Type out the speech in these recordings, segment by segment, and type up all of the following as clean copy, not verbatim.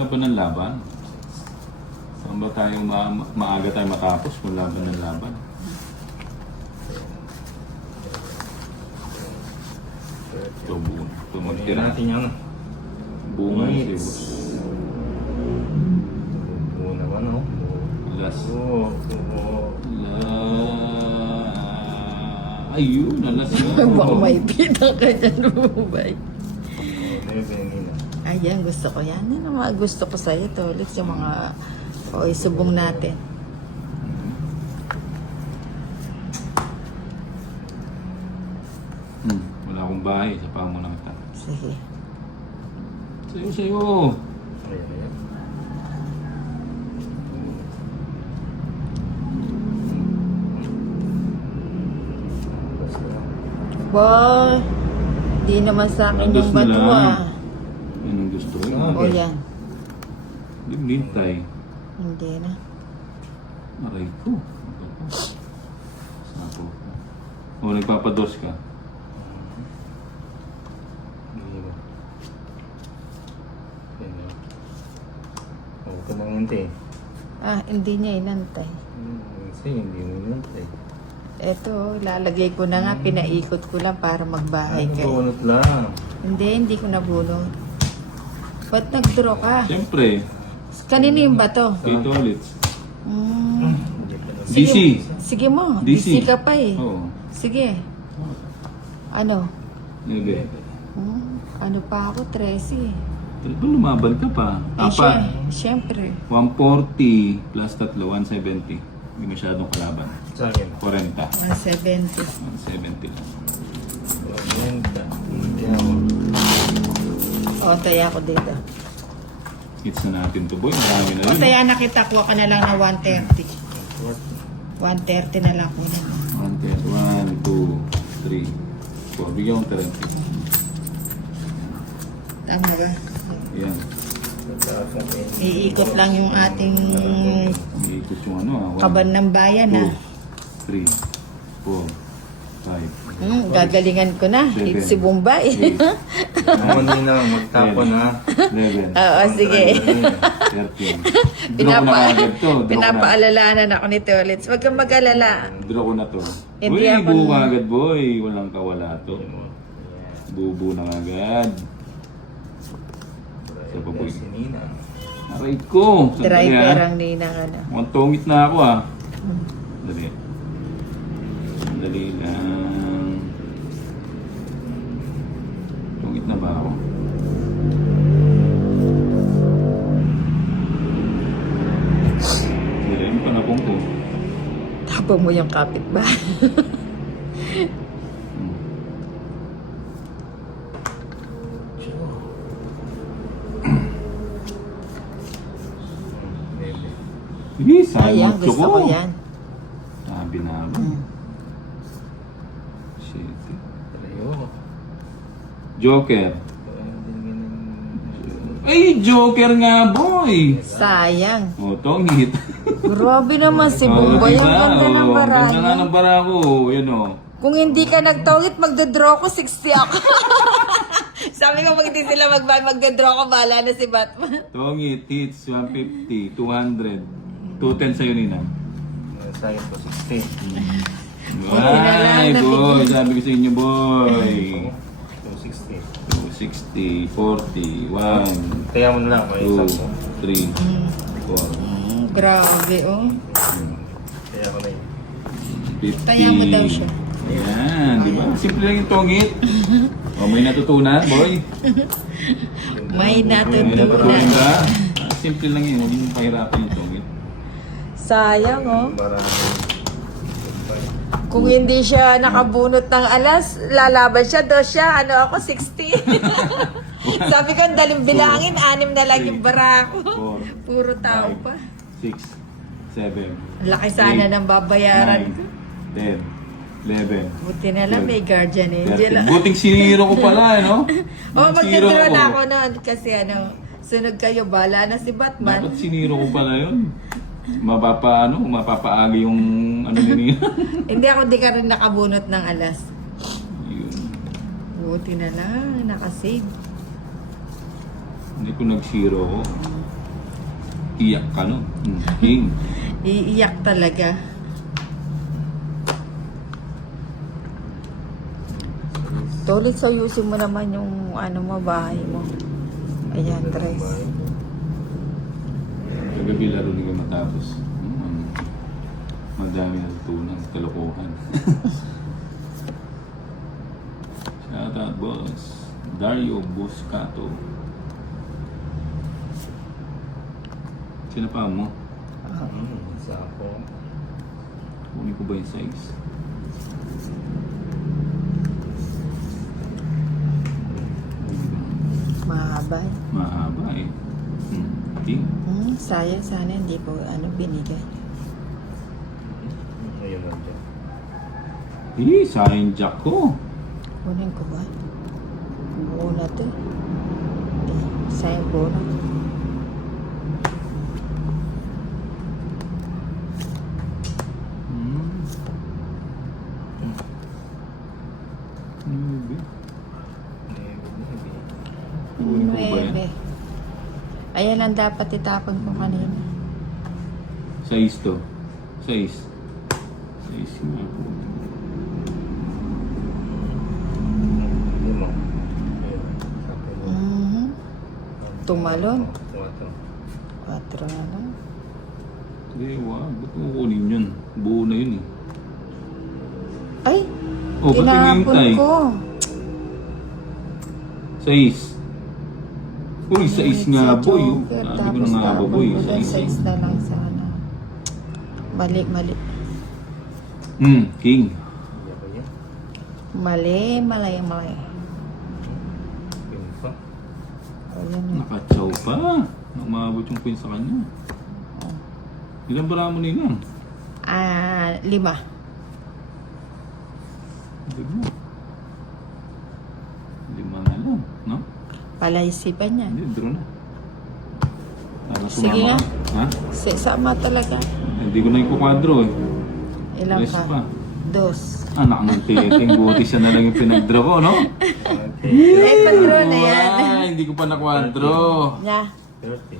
laban ng laban. Saan ba tayong maaga tayo matapos kung laban ng laban? Ito buo. Ito magtira. natin yung Bunga si Yes. boss. buo naman, oh. Last. Oo. Ayun, alas na. Baka may pitang ka dyan, Bubay. Nina. Ayan, gusto ko yan. Yan ang mga gusto ko sa'yo, Tolix. Yung mga subong natin. Wala akong bahay. Sa pamo ng ta. Sige. Sa'yo. Ayan, ayan. Boy, di naman sa akin Andos yung na bato lang. ah. Yan ang gusto ko. O yan. Lintay. Hindi na. Aray ko. Sapo. O, nagpapados ka. Huwag ka nang hintay. Ah, hindi niya inantay. Kasi hindi mo hintay. Eto, lalagay ko na nga. Pinaikot ko lang para magbahay Ay, kayo. bunot lang. Hindi ko nabunod. Ba't nag-draw ka? Siyempre, Kanino yung bato? dito ulit. Mm. DC. Sige mo. DC. DC ka pa eh. Oo. Sige. Ano? Nebe. Ano pa ako? 13. Talaga lumaban ka pa. Siyempre. 140 plus 3, 170. Hindi masyadong kalaban. Sa akin. 40. 170. 170 lang. Benta. Hindi ako. O, taya ko dito. Hits na natin to boy. Marami na O, yun. taya nakita ko ka na lang na 130. 130 na lang ko na. 1, 2, 3, 4. Bigyan ko 30. Tama ba? Yan. Iikot lang yung ating Iikot yung ano ah. kaban ng bayan ah. 2, 3, 4, 5. Gagalingan ko na. Seven. Si Bombay. Naman din na magtapon ha. 11. Oo, sige. 13. Draw ko na agad to. Pinapaalalanan ako ni Tolits. Huwag kang mag-alala. Draw ko na to. Hindi Uy, ako- buo ka agad boy. Walang kawala to. Bubo na agad. Sa paboy. Si Nina. Aray ko. Sandali, Driver ah. ang nina ka na. Mukhang tungit na ako ah. Dali. Sandali lang. Tungit na ba ako? Dali, yung panapong ko. Tapos mo yung kapitbahay. Hmm. Sige, Ayan, sayang gusto ko yan. Sabi namin. Shit. Tayo. Joker. Ay, Joker nga, boy! Sayang. O, tongit. Grabe naman si O, Bombay. diba? Ang ganda ng O, bara ganda nga niya. ng bara ko. Yan o. Kung hindi ka nagtawid, magdodraw ko 60 ako. Sabi ko, pag hindi sila magdodraw ko, bahala na si Batman. Tongit, hits, 150, 200. 210 sa'yo, Nina. Sa akin po 60. na lang, Ay, boy. nabigyan. Sabi ko sa inyo, boy. 260. 260, 40, 1, Kaya mo na lang. May 2, isang 3, 4, Grabe, oh. Kaya ko na yun. 50. Kaya mo daw siya. Ayan, di ba? Simple lang yung tongit. O, may natutunan, boy. May May natutunan natutunan. ka. Simple lang yun. Huwag yung pahirapan yung tongit. Sayang, oh. Marami. Kung hindi siya nakabunot ng alas, lalaban siya, do siya, ano ako, 60. Sabi ko, daling bilangin, 6 na lang yung bara ko. 4, Puro tao pa. 6, 7, Laki sana ng babayaran ko. 9, 10, 11, Buti na lang may guardian angel. 13. Buting siniro ko pala, no? Oh, Siniro magdadro ko. na ako noon kasi ano, sunod kayo, bala na si Batman. Dapat siniro ko pala yun. Mapapaaga yung ano ni Nina. Hindi ako di ka rin nakabunot ng alas. Yun. Buti na lang, nakasave. Hindi ko nag-zero ko. Iyak ka, no? King. Iiyak talaga. Tulit sa ayusin mo naman yung ano mo, bahay mo. Ayan, Tres. Kagabi laro din ka matapos. Madami natutunan. Kalokohan. Shout out, boss. Dario Buscato. Sinapa mo? Isa ako. Kunin ko ba yung size? Mahaba. Mahaba eh. King. Sayang sana hindi po binigay. Ayun lang dyan. Sayang jack ko. Kunin ko ba? Buo na to. Sayang buo na. Kunin ko ba yan? 9. Ayan ang dapat itapon ko kanina. Size to. Size. Size nga po. Lima. Ayun. Sabi mo. Tumalon. 4. 4 na lang. Hindi, wag. Ba't mo kunin yun? Buo na yun eh. Ay! Oh, ba't Tinapon hinihintay? ko. Size. Uy, size nga boy. Oh. Joker, Sabi ko tapos na nga ba boy. tapon ko lang, Size. size na lang sana. Mali. King. Iya ba yan? Mali. Yun pa. Ayan yun. Nakatsaw pa. Umabot yung queen sa kanya. Ilan bara mo nila? 5. Hindi mo. 5 na lang, no? Palaisipan niya. Hindi, draw na. Para Sige sumama nga. ka. Ha? Sama talaga. Hindi ko na ikukwadro eh. Ilang Rest ka? pa. 2. Anak ng titing, buti siya na lang yung pinag-draw ko, no? Ay, pa-draw na yan. Ay, hindi ko pa na-kwadro. Nya, 30.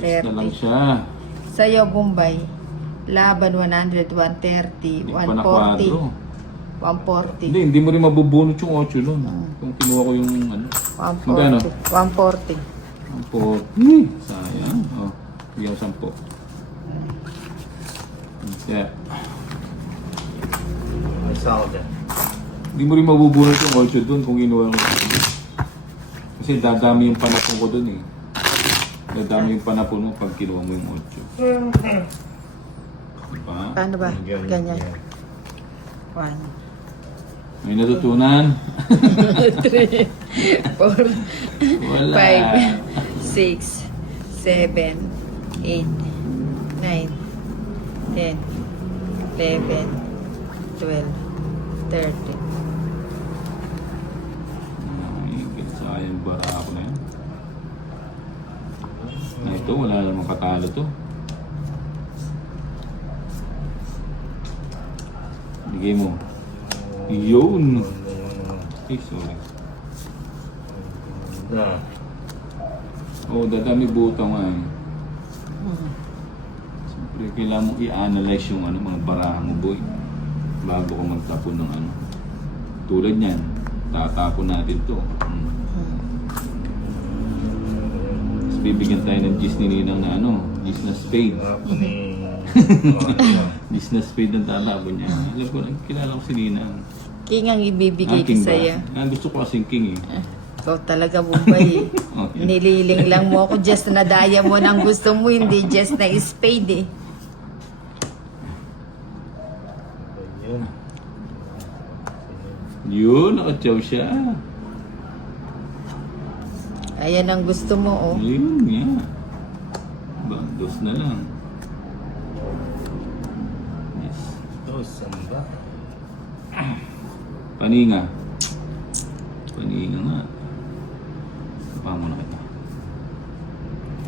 Just na lang 30. siya. Sa'yo, Bombay. Laban 100, 130, Hindi ko pa na-kwadro. 140. Hindi mo rin mabubunot yung 8 nun. Kung kinuha ko yung ano. Magkano? 140. 40. Sayang. Oh, bigyan ko 10. Yeah. Isa ako dyan. Hindi mo rin mabubunot yung 8 dun kung kinuha ko. Kasi dadami yung panapon ko dun eh. Dadami yung panapon mo pag kinuha mo yung 8. Diba? Paano ba? Ganyan. 1, May natutunan? 3, 4, Wala. 5, 6, 7, 8, 9, 10, 11, 12, 13. Ay, sayang bara ako na yan. Na ito, wala namang katalo to. Bigay mo. Yun! Ay, sorry. Oh, dadami butang nga eh. Siyempre, kailangan mo i-analyze yung ano, mga barahan mo, boy. Bago ka magtapon ng ano. Tulad niyan, tatapon natin to. Tapos bibigyan tayo ng gis ni Ninang na ano, gis na spade. Gis na spade ang tatapon niya. Alam ko, kilala ko si Ninang. King ang ibibigay ko King ba? sa'yo. Gusto ko kasing king eh. Ikaw talaga, Bombay. Okay. Nililing lang mo ako just na daya mo ng gusto mo, hindi just na spade eh. Yun, nakatsaw siya. Ayan ang gusto mo, oh. Yun nga. Ba, dos na lang. Yes. Samba. Paninga. Paninga nga. Sapa mo na kita.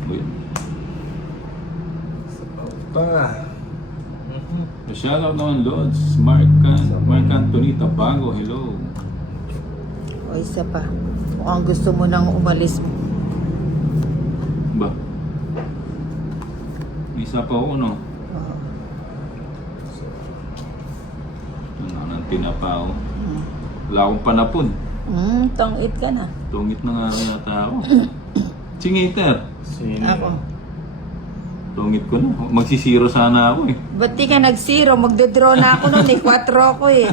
Yun. Pa. Shoutout naman, Lods. Mark Anthony Tabago, hello. O isa pa. Mukhang gusto mo nang umalis mo. Ba? Isa pa ako, no? Oo. Ano nang tinapa, oh. Wala akong panapon. Tong-it ka na. Tungit na nga yata ako. Singiter. Sino? Ako. Tungit ko na. Magsisiro sana ako eh. Ba't di ka nag-zero? Magdodraw na ako nun eh. 4 ako eh.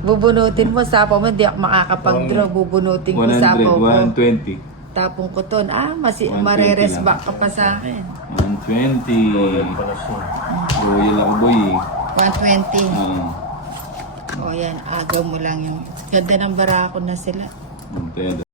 Bubunutin mo, sapo mo. Di ako makakapag-draw. Bubunutin ko, sapo 100, ko. 120. Tapong ko ton. 120 Mareres lang. back ka pa sa akin. 120. Pala siya. Royal ako, boy. 120. Ah. O yan, agaw mo lang yung... Ganda ng barako na sila. Kaya